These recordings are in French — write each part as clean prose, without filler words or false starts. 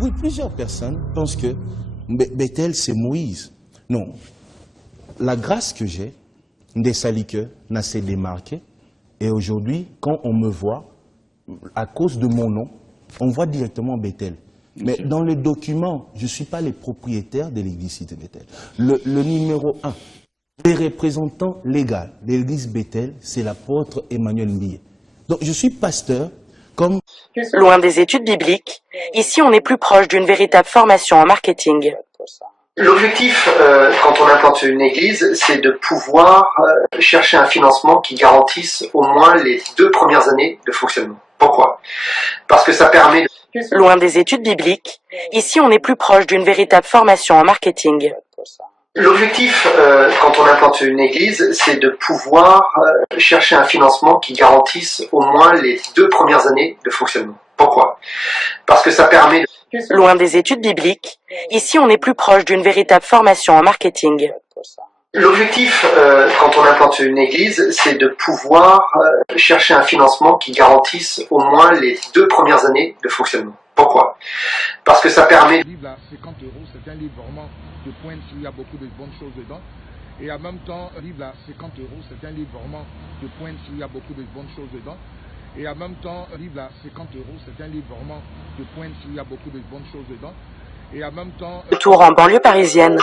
Oui, plusieurs personnes pensent que Bethel, c'est Moïse. Non. La grâce que j'ai, Ndesalike, n'a s'est démarqué. Et aujourd'hui, quand on me voit, à cause de mon nom, on voit directement Bethel. Mais dans le document, je ne suis pas le propriétaire de l'église Cité Bethel. Le numéro 1, le représentant légal de l'église Bethel, c'est l'apôtre Emmanuel Mbiye. Donc je suis pasteur comme... Loin des études bibliques, ici on est plus proche d'une véritable formation en marketing. L'objectif, quand on implante une église, c'est de pouvoir chercher un financement qui garantisse au moins les 2 premières années de fonctionnement. Pourquoi? Parce que ça permet... Loin des études bibliques, ici on est plus proche d'une véritable formation en marketing. L'objectif, quand on implante une église, c'est de pouvoir chercher un financement qui garantisse au moins les 2 premières années de fonctionnement. Pourquoi? Parce que ça permet... Loin des études bibliques, ici on est plus proche d'une véritable formation en marketing. L'objectif, quand on implante une église, c'est de pouvoir chercher un financement qui garantisse au moins les 2 premières années de fonctionnement. Pourquoi? Parce que ça permet... Le livre à 50 €, c'est un livre vraiment de pointe, il y a beaucoup de bonnes choses dedans. Et en même temps, le livre à 50 €, c'est un livre vraiment de pointe, il y a beaucoup de bonnes choses dedans. Et en même temps, le livre à 50 €, c'est un livre vraiment de pointe, il y a beaucoup de bonnes choses dedans. Et en même temps... Retour en banlieue parisienne.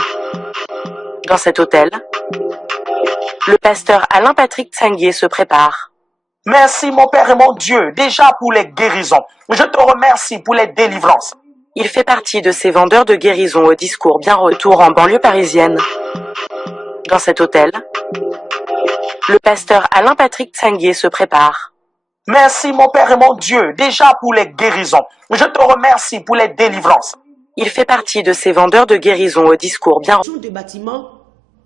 Dans cet hôtel, le pasteur Alain-Patrick Tsanguier se prépare. Merci mon Père et mon Dieu, déjà pour les guérisons. Je te remercie pour les délivrances. Il fait partie de ces vendeurs de guérison au discours bien retour en banlieue parisienne. Dans cet hôtel, le pasteur Alain-Patrick Tsanguier se prépare. Merci mon Père et mon Dieu, déjà pour les guérisons. Je te remercie pour les délivrances. Il fait partie de ces vendeurs de guérison au discours bien... Ce sont des bâtiments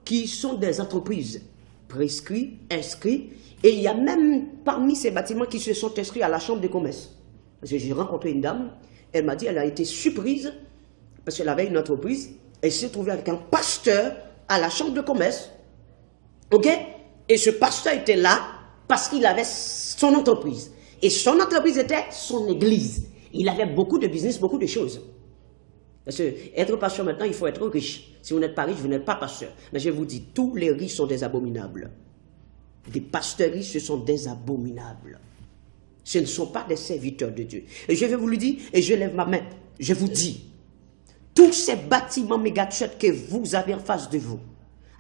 qui sont des entreprises prescrits, inscrits, et il y a même parmi ces bâtiments qui se sont inscrits à la chambre de commerce. Parce que j'ai rencontré une dame, elle m'a dit qu'elle a été surprise parce qu'elle avait une entreprise, elle s'est trouvée avec un pasteur à la chambre de commerce. Ok? Et ce pasteur était là parce qu'il avait son entreprise. Et son entreprise était son église. Il avait beaucoup de business, beaucoup de choses. Parce que être pasteur maintenant, il faut être riche. Si vous n'êtes pas riche, vous n'êtes pas pasteur. Mais je vous dis, tous les riches sont des abominables. Des pasteurs riches, ce sont des abominables. Ce ne sont pas des serviteurs de Dieu. Et je vais vous le dire, et je lève ma main. Je vous dis, tous ces bâtiments mégachètes que vous avez en face de vous,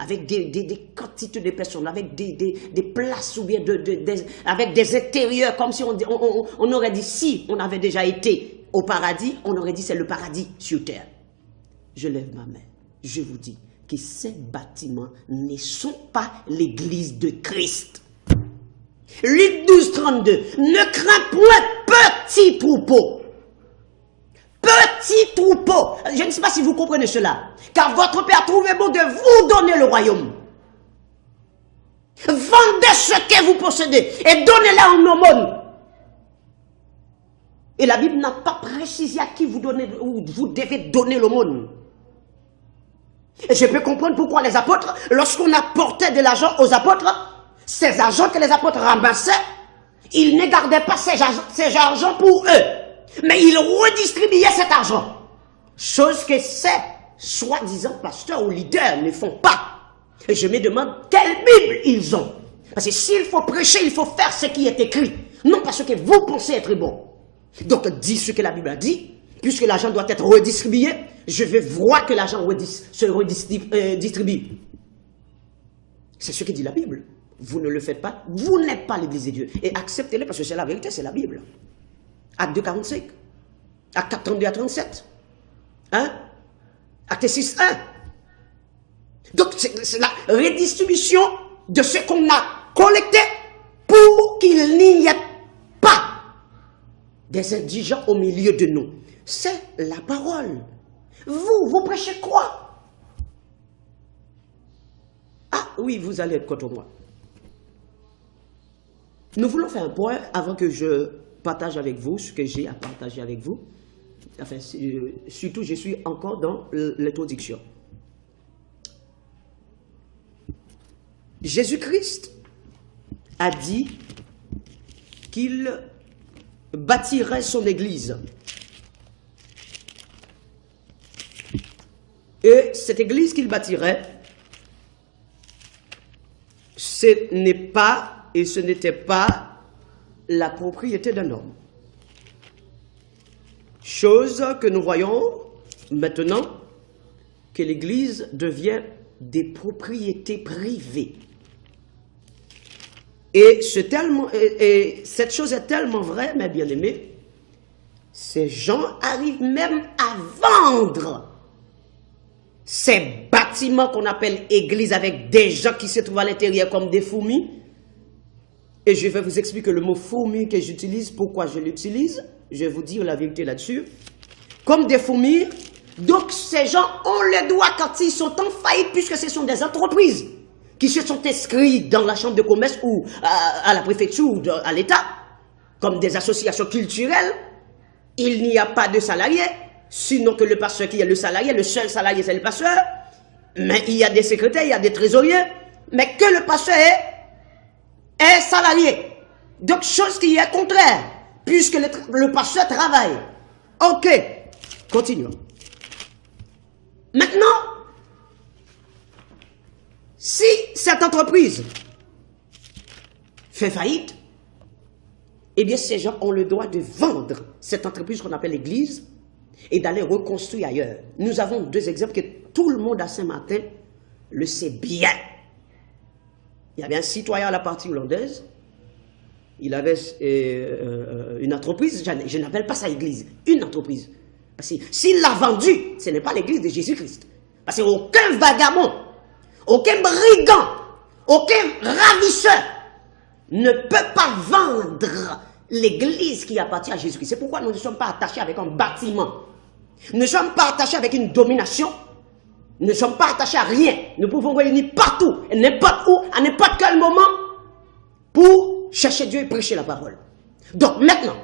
avec des quantités de personnes, avec des places ou bien avec des intérieurs, comme si on aurait dit, si on avait déjà été au paradis, on aurait dit c'est le paradis sur terre. Je lève ma main, je vous dis que ces bâtiments ne sont pas l'église de Christ. Luc 12, 32, ne crains point, petit troupeau. Petit troupeau. Je ne sais pas si vous comprenez cela. Car votre Père trouve bon de vous donner le royaume. Vendez ce que vous possédez et donnez-le en aumône. Et la Bible n'a pas précisé à qui vous donnez ou vous devez donner l'aumône. Et je peux comprendre pourquoi les apôtres, lorsqu'on apportait de l'argent aux apôtres, ces argents que les apôtres ramassaient, ils ne gardaient pas ces argents pour eux. Mais ils redistribuaient cet argent. Chose que ces soi-disant pasteurs ou leaders ne font pas. Et je me demande quelle Bible ils ont. Parce que s'il faut prêcher, il faut faire ce qui est écrit. Non parce que vous pensez être bon. Donc dis ce que la Bible a dit. Puisque l'argent doit être redistribué, je vais voir que l'argent se redistribue. C'est ce que dit la Bible. Vous ne le faites pas, vous n'êtes pas l'église de Dieu. Et acceptez-le parce que c'est la vérité, c'est la Bible. Acte 2, 45. Acte 32 à 37. Hein? Acte 6, 1. Donc c'est la redistribution de ce qu'on a collecté pour qu'il n'y ait pas des indigents au milieu de nous. C'est la parole. Vous prêchez quoi? Ah oui, vous allez être contre moi. Nous voulons faire un point avant que je partage avec vous ce que j'ai à partager avec vous. Enfin, surtout, je suis encore dans l'introduction. Jésus-Christ a dit qu'il bâtirait son église. Et cette église qu'il bâtirait, ce n'est pas et ce n'était pas la propriété d'un homme. Chose que nous voyons maintenant que l'église devient des propriétés privées. Et cette chose est tellement vraie, mes bien-aimés, ces gens arrivent même à vendre ces bâtiments qu'on appelle église avec des gens qui se trouvent à l'intérieur comme des fourmis. Et je vais vous expliquer le mot fourmi que j'utilise, pourquoi je l'utilise. Je vais vous dire la vérité là-dessus. Comme des fourmis, donc ces gens ont le droit quand ils sont en faillite, puisque ce sont des entreprises qui se sont inscrites dans la chambre de commerce ou à la préfecture ou à l'État, comme des associations culturelles. Il n'y a pas de salariés, sinon que le pasteur qui est le salarié, le seul salarié c'est le pasteur, mais il y a des secrétaires, il y a des trésoriers, mais que le pasteur est salarié. Donc chose qui est contraire, puisque le pasteur travaille. Ok, continuons. Maintenant, si cette entreprise fait faillite, eh bien ces gens ont le droit de vendre cette entreprise qu'on appelle l'église et d'aller reconstruire ailleurs. Nous avons deux exemples que tout le monde à Saint-Martin le sait bien. Il y avait un citoyen à la partie hollandaise, il avait une entreprise, je n'appelle pas ça église, une entreprise. Parce que s'il l'a vendue, ce n'est pas l'église de Jésus-Christ. Parce qu'aucun vagabond, aucun brigand, aucun ravisseur ne peut pas vendre l'église qui appartient à Jésus-Christ. C'est pourquoi nous ne sommes pas attachés avec un bâtiment. Nous ne sommes pas attachés avec une domination. Nous ne sommes pas attachés à rien. Nous pouvons réunir partout, n'importe où, à n'importe quel moment, pour chercher Dieu et prêcher la parole. Donc maintenant,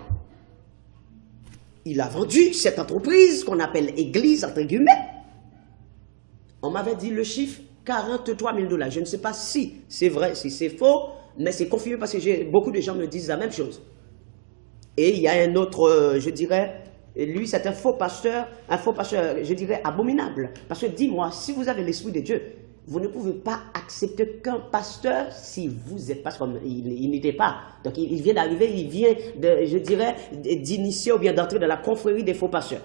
il a vendu cette entreprise qu'on appelle église, entre guillemets. On m'avait dit le chiffre 43 000 $. Je ne sais pas si c'est vrai, si c'est faux, mais c'est confirmé parce que beaucoup de gens me disent la même chose. Et il y a un autre, je dirais, lui c'est un faux pasteur, je dirais, abominable. Parce que dis-moi, si vous avez l'Esprit de Dieu, vous ne pouvez pas accepter qu'un pasteur, si vous êtes pas comme il n'était pas. Donc il vient d'arriver, il vient, je dirais, d'initier ou bien d'entrer dans la confrérie des faux pasteurs.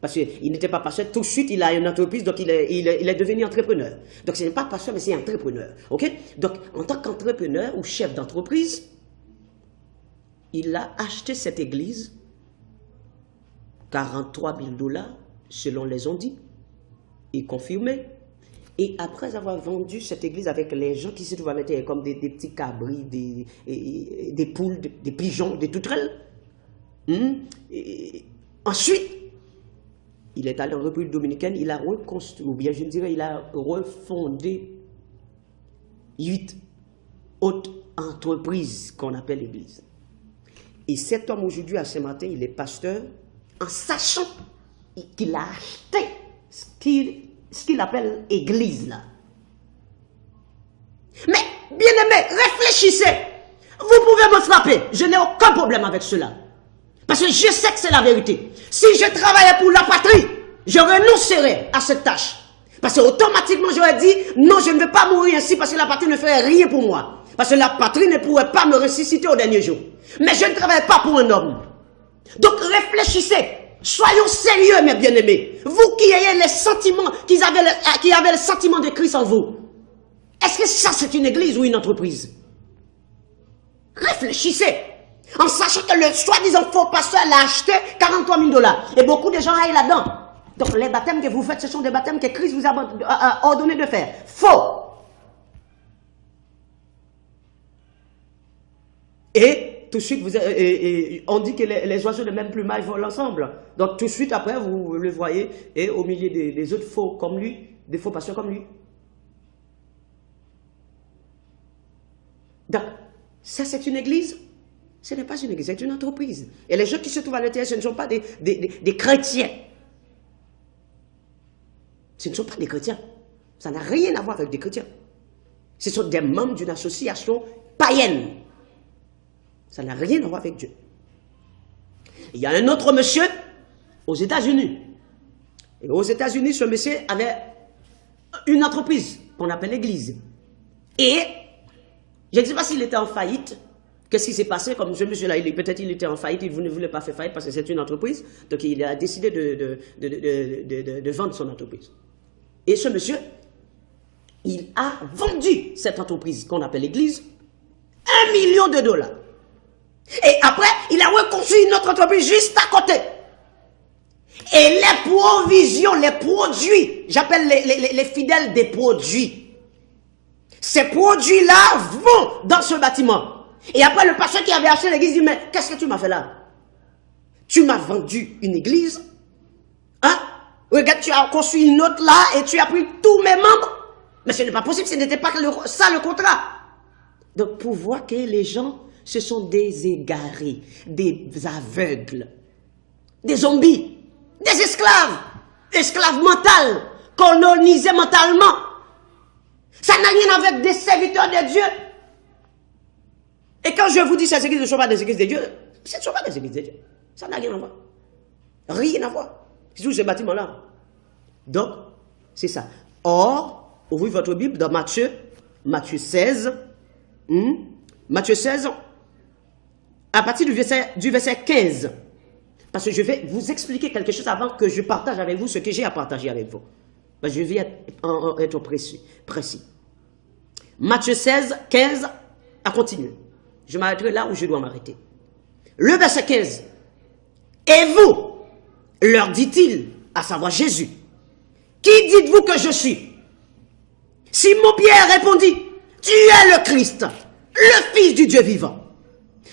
Parce qu'il n'était pas pasteur, tout de suite il a une entreprise, donc il est devenu entrepreneur. Donc ce n'est pas pasteur, mais c'est entrepreneur. Ok? Donc en tant qu'entrepreneur ou chef d'entreprise, il a acheté cette église, 43 000 $, selon les on dit, et confirmé. Et après avoir vendu cette église avec les gens qui se trouvent à l'intérieur, comme des petits cabris, des poules, des pigeons, des toutrelles, ensuite, il est allé en République dominicaine, il a reconstruit, ou bien je dirais, il a refondé 8 autres entreprises qu'on appelle l'église. Et cet homme aujourd'hui à Saint-Martin, il est pasteur, en sachant qu'il a acheté ce qu'il appelle église là. Mais, bien aimé, réfléchissez. Vous pouvez me frapper, je n'ai aucun problème avec cela. Parce que je sais que c'est la vérité. Si je travaillais pour la patrie, je renoncerais à cette tâche. Parce que automatiquement j'aurais dit, non, je ne veux pas mourir ainsi parce que la patrie ne ferait rien pour moi. Parce que la patrie ne pourrait pas me ressusciter au dernier jour. Mais je ne travaille pas pour un homme. Donc réfléchissez. Soyons sérieux, mes bien-aimés. Vous qui ayez les sentiments, qui avez le sentiment de Christ en vous. Est-ce que ça c'est une église ou une entreprise? Réfléchissez. En sachant que le soi-disant faux pasteur l'a acheté 43 000 $. Et beaucoup de gens aillent là-dedans. Donc les baptêmes que vous faites, ce sont des baptêmes que Christ vous a ordonné de faire. Faux. Et tout de suite, on dit que les oiseaux de même plumage volent ensemble. Donc tout de suite après, vous le voyez, et au milieu des autres faux comme lui, des faux pasteurs comme lui. Donc, ça c'est une église? Ce n'est pas une église, c'est une entreprise. Et les gens qui se trouvent à l'intérieur, ce ne sont pas des chrétiens. Ce ne sont pas des chrétiens. Ça n'a rien à voir avec des chrétiens. Ce sont des membres d'une association païenne. Ça n'a rien à voir avec Dieu. Il y a un autre monsieur aux États-Unis. Et aux États-Unis, ce monsieur avait une entreprise qu'on appelle l'église. Et je ne sais pas s'il était en faillite. Qu'est-ce qui s'est passé? Comme ce monsieur-là, peut-être il était en faillite, il ne voulait pas faire faillite parce que c'est une entreprise. Donc il a décidé de vendre son entreprise. Et ce monsieur, il a vendu cette entreprise qu'on appelle l'église, $1 million. Et après, il a reconstruit une autre entreprise juste à côté. Et les provisions, les produits, j'appelle les fidèles des produits. Ces produits-là vont dans ce bâtiment. Et après, le pasteur qui avait acheté l'église dit, mais qu'est-ce que tu m'as fait là? Tu m'as vendu une église. Hein? Regarde, tu as construit une autre là et tu as pris tous mes membres. Mais ce n'est pas possible, ce n'était pas ça le contrat. Donc, pour voir que les gens, ce sont des égarés, des aveugles, des zombies, des esclaves mentaux, colonisés mentalement. Ça n'a rien avec des serviteurs de Dieu. Et quand je vous dis que ces églises ne sont pas des églises de Dieu, ce ne sont pas des églises de Dieu. Ça n'a rien à voir. Rien à voir. C'est tout ce bâtiment-là. Donc, c'est ça. Or, ouvrez votre Bible dans Matthieu 16. Matthieu 16, à partir du verset 15. Parce que je vais vous expliquer quelque chose avant que je partage avec vous ce que j'ai à partager avec vous. Parce que je vais être précis. Matthieu 16, 15, à continuer. Je m'arrêterai là où je dois m'arrêter. Le verset 15. Et vous, leur dit-il, à savoir Jésus, qui dites-vous que je suis? Simon-Pierre répondit, tu es le Christ, le Fils du Dieu vivant.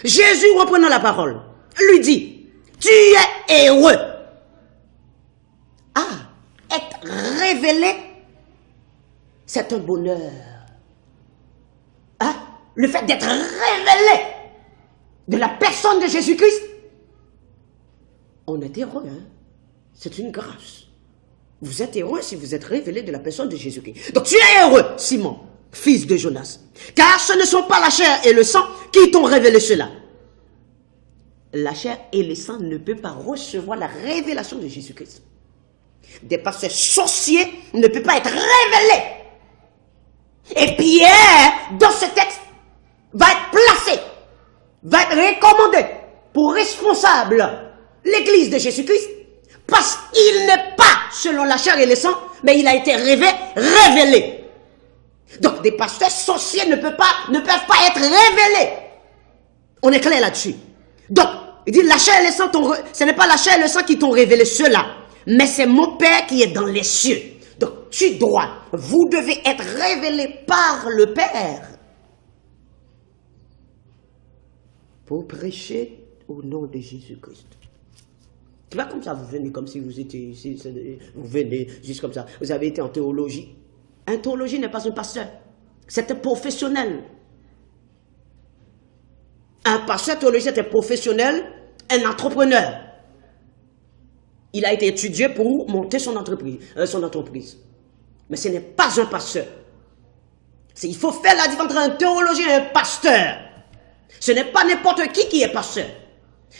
Jésus, reprenant la parole, lui dit, tu es heureux. Ah, être révélé, c'est un bonheur. Hein? Le fait d'être révélé de la personne de Jésus-Christ, on est heureux, hein? C'est une grâce. Vous êtes heureux si vous êtes révélé de la personne de Jésus-Christ. Donc tu es heureux, Simon, fils de Jonas, car ce ne sont pas la chair et le sang qui t'ont révélé cela. La chair et le sang ne peuvent pas recevoir la révélation de Jésus-Christ. Des pasteurs sorciers ne peuvent pas être révélés. Et Pierre, dans ce texte, va être placé, va être recommandé pour responsable l'église de Jésus-Christ, parce qu'il n'est pas selon la chair et le sang, mais il a été révélé. Donc des pasteurs sorciers ne peuvent pas être révélés. On est clair là-dessus. Donc, il dit, la chair et le sang, ce n'est pas la chair et le sang qui t'ont révélé cela, mais c'est mon Père qui est dans les cieux. Donc, vous devez être révélés par le Père pour prêcher au nom de Jésus-Christ. C'est pas comme ça, vous venez comme si vous étiez ici, vous venez juste comme ça. Vous avez été en théologie. Un théologien n'est pas un pasteur, c'est un professionnel. Un pasteur théologien, c'est un professionnel, un entrepreneur. Il a été étudié pour monter son entreprise. Mais ce n'est pas un pasteur. Il faut faire la différence entre un théologien et un pasteur. Ce n'est pas n'importe qui est pasteur.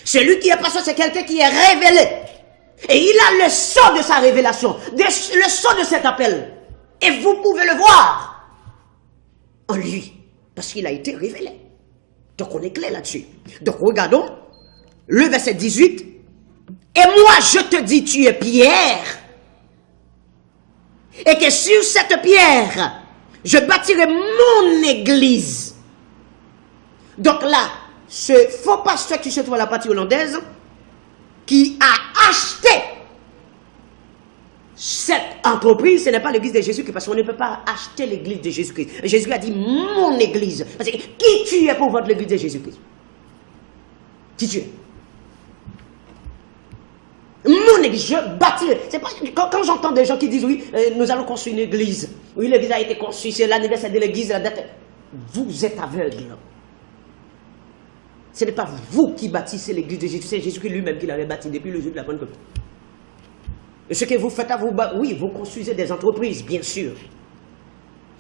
Celui qui est pasteur, c'est quelqu'un qui est révélé. Et il a le sceau de sa révélation, le sceau de cet appel. Et vous pouvez le voir en lui, parce qu'il a été révélé. Donc on est clair là-dessus. Donc regardons le verset 18. Et moi je te dis, tu es Pierre. Et que sur cette pierre, je bâtirai mon église. Donc là, ce faux pasteur qui se trouve à la partie hollandaise, qui a acheté cette entreprise, ce n'est pas l'église de Jésus-Christ, parce qu'on ne peut pas acheter l'église de Jésus-Christ. Jésus a dit mon église. Parce que qui tu es pour vendre l'église de Jésus-Christ? Qui tu es? Mon église, je bâtirai. C'est pas, quand j'entends des gens qui disent oui, nous allons construire une église. Oui, l'église a été construite, c'est l'anniversaire de l'église, la date. Vous êtes aveugle. Ce n'est pas vous qui bâtissez l'église de Jésus, c'est Jésus-Christ lui-même qui l'avait bâti depuis le jour de la Pentecôte. Et ce que vous faites à vous, oui, vous construisez des entreprises, bien sûr.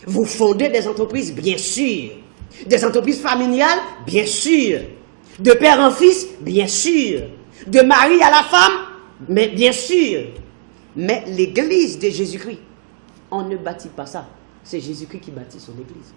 Vous fondez des entreprises, bien sûr. Des entreprises familiales, bien sûr. De père en fils, bien sûr. De mari à la femme, mais bien sûr. Mais l'église de Jésus-Christ, on ne bâtit pas ça. C'est Jésus-Christ qui bâtit son église.